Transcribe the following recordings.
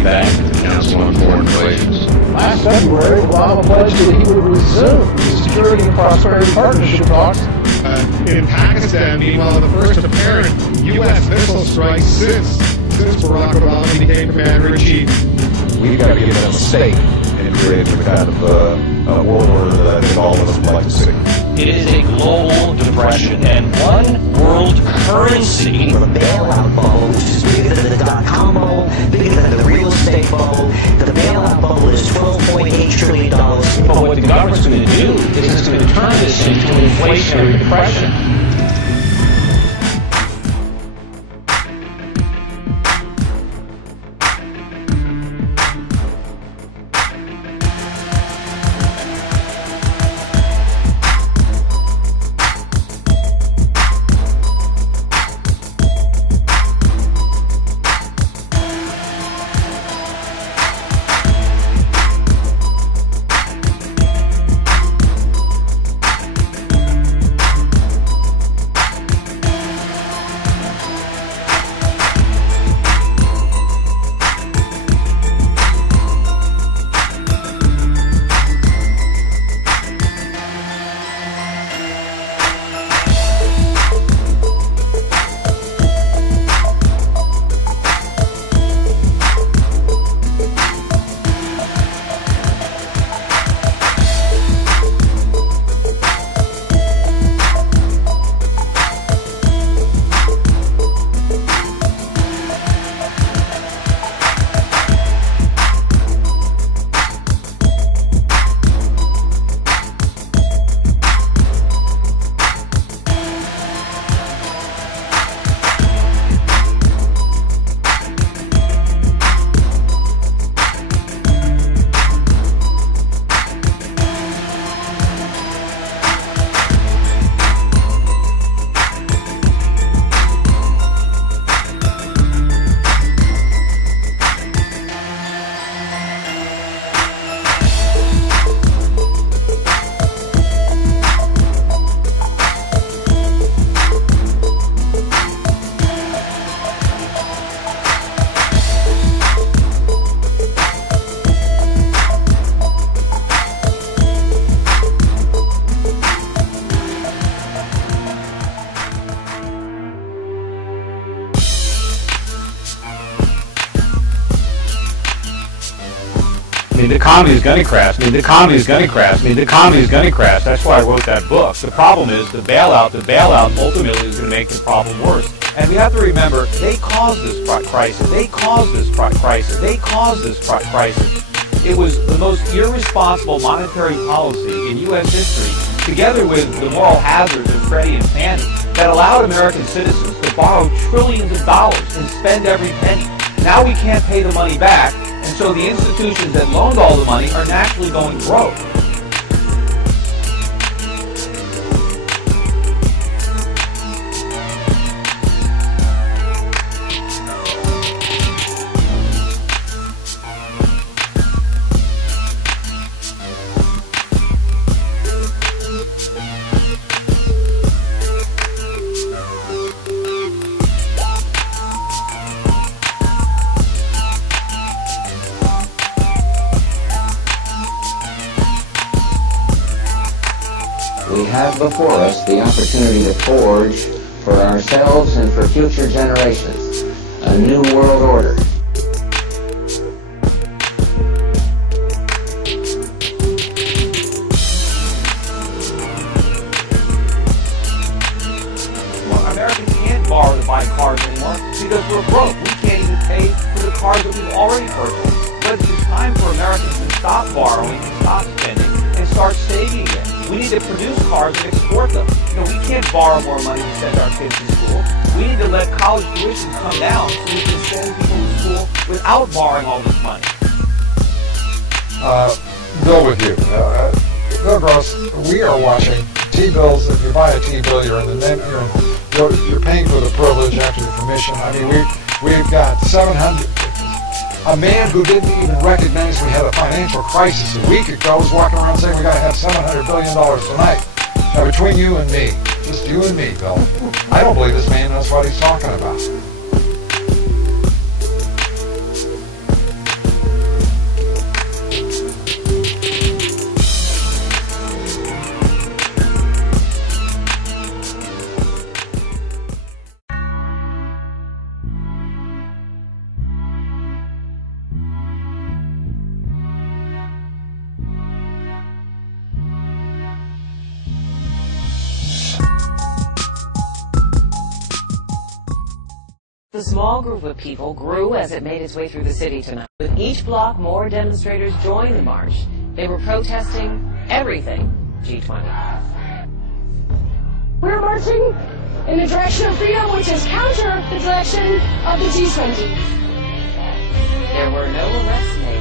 be back at the Council on Foreign Relations. Last February, Obama pledged that he would resume the Security and Prosperity Partnership talks. In Pakistan, meanwhile, the first apparent U.S. missile strike since Barack Obama became Commander-in-Chief. We've got to give them a stake and create the kind of world order that I think all of us would like to see. It is a global depression and one world currency. The bailout bubble, which is bigger than the dot-com bubble, bigger than the real estate bubble. The bailout bubble is $12.8 trillion. But what the government's going to do is it's going to turn this into an inflationary depression. The economy is going to crash. The economy is going to crash. The economy is going to crash. That's why I wrote that book. The problem is the bailout ultimately is going to make the problem worse. And we have to remember, they caused this crisis. They caused this crisis. They caused this crisis. It was the most irresponsible monetary policy in U.S. history, together with the moral hazards of Freddie and Fannie, that allowed American citizens to borrow trillions of dollars and spend every penny. Now we can't pay the money back, and so the institutions that loaned all the money are naturally going broke. We have before us the opportunity to forge for ourselves and for future generations a new world order. Well, Americans can't borrow to buy cars anymore because we're broke. We can't even pay for the cars that we've already purchased. But it's time for Americans to stop borrowing, to stop spending, and start saving again. We need to produce cars and export them. We can't borrow more money to send our kids to school. We need to let college tuitions come down so we can send people to school without borrowing all this money. Bill, with you. Bill Gross, we are watching T-bills. If you buy a T-bill, you're paying for the privilege after the commission. I mean, we've got 700. A man who didn't even recognize we had a financial crisis a week ago was walking around saying we got to have $700 billion tonight. Now, between you and me, just you and me, Bill, I don't believe this man knows what he's talking about. The small group of people grew as it made its way through the city tonight. With each block, more demonstrators joined the march. They were protesting everything G20. We're marching in the direction of freedom, which is counter the direction of the G20. There were no arrests made.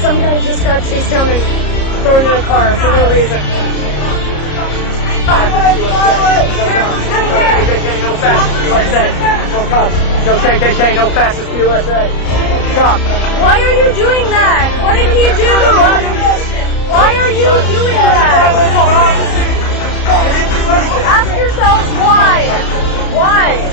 Some guy just got chased down and thrown in a car for no reason. No KKK, no fascist USA. Stop. Why are you doing that? What did he do? Why are you doing that? Ask yourselves why. Why?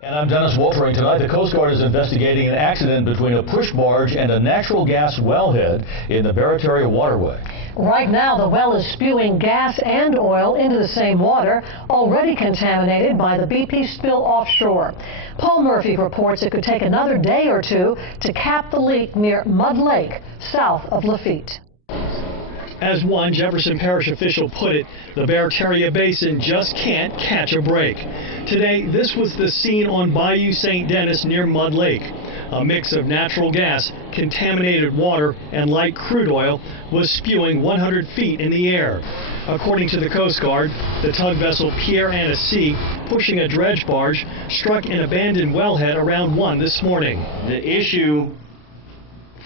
And I'm Dennis Wolfering. Tonight, the Coast Guard is investigating an accident between a push barge and a natural gas wellhead in the Barataria waterway. Right now, the well is spewing gas and oil into the same water, already contaminated by the BP spill offshore. Paul Murphy reports it could take another day or two to cap the leak near Mud Lake, south of Lafitte. As one Jefferson Parish official put it, the Barataria Basin just can't catch a break. Today, this was the scene on Bayou St. Denis near Mud Lake. A mix of natural gas, contaminated water, and light crude oil was spewing 100 feet in the air. According to the Coast Guard, the tug vessel Pierre Annecy, pushing a dredge barge, struck an abandoned wellhead around 1 this morning. The issue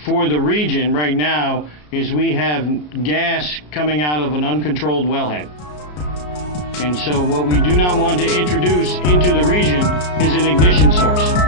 for the region right now is we have gas coming out of an uncontrolled wellhead. And so what we do not want to introduce into the region is an ignition source.